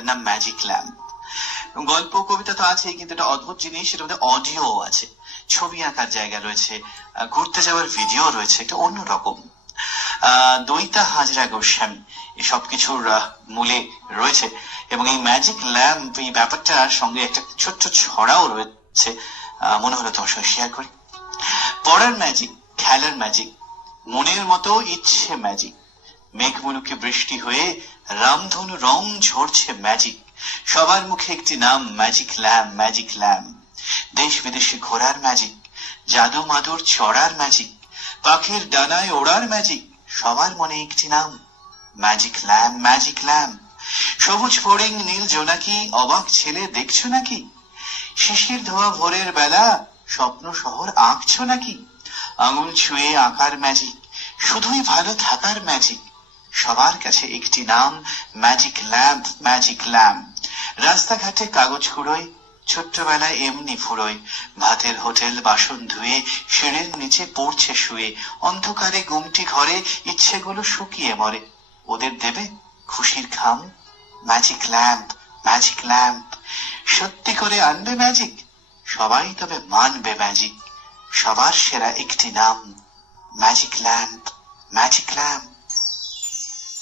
তার নাম magic lamp গল্প, কবিতা তো আছেই, কিন্তু একটা অদ্ভুত জিনিস, সেটার মধ্যে অডিও আছে। ছবি আঁকার জায়গা রয়েছে ঘুরতে যাওয়ার ভিডিও রয়েছে, একটা অন্যরকম দৈতা হাজরা গোস্বামী, এই সবকিছুর মূলে রয়েছে। এবং এই ম্যাজিক ল্যাম্প এই ব্যাপারটার সঙ্গে একটা ছোট্ট ছড়াও রয়েছে মনে হলো তোমার সঙ্গে শেয়ার করি। পড়ার ম্যাজিক খেলার ম্যাজিক মনের মতো ইচ্ছে ম্যাজিক মেঘমুলুকে বৃষ্টি হয়ে রামধনু রং ঝরছে ম্যাজিক সবার মুখে একটি নাম ম্যাজিক ল্যাম ম্যাজিক ল্যাম দেশ বিদেশে ঘোরার ম্যাজিক জাদু মাদুর চড়ার ম্যাজিক পাখির ডানায় ওড়ার ম্যাজিক সবার মনে একটি নাম ম্যাজিক ল্যাম ম্যাজিক ল্যাম সবুজ ফড়িং নীল জোনাকি, অবাক ছেলে দেখছ নাকি? শিশির ধোয়া ভোরের বেলা, স্বপ্ন শহর আঁকছো নাকি? আঙুল ছুঁয়ে আঁকার ম্যাজিক শুধুই ভালো থাকার ম্যাজিক সবার কাছে একটি নাম ম্যাজিক ল্যাম্প ম্যাজিক ল্যাম্প রাস্তাঘাটে কাগজ কুড়োয়, ছোট্টবেলায় এমনি ফুরোয়। ভাতের হোটেল বাসন ধুয়ে, সিঁড়ির নিচে পড়ছে শুয়ে। অন্ধকারে গুমটি ঘরে, ইচ্ছেগুলো শুকিয়ে মরে। ওদের দেবে খুশির খাম ম্যাজিক ল্যাম্প ম্যাজিক ল্যাম্প সত্যি করে আনবে ম্যাজিক সবাই তবে মানবে ম্যাজিক সবার সেরা একটি নাম ম্যাজিক ল্যাম্প ম্যাজিক ল্যাম্প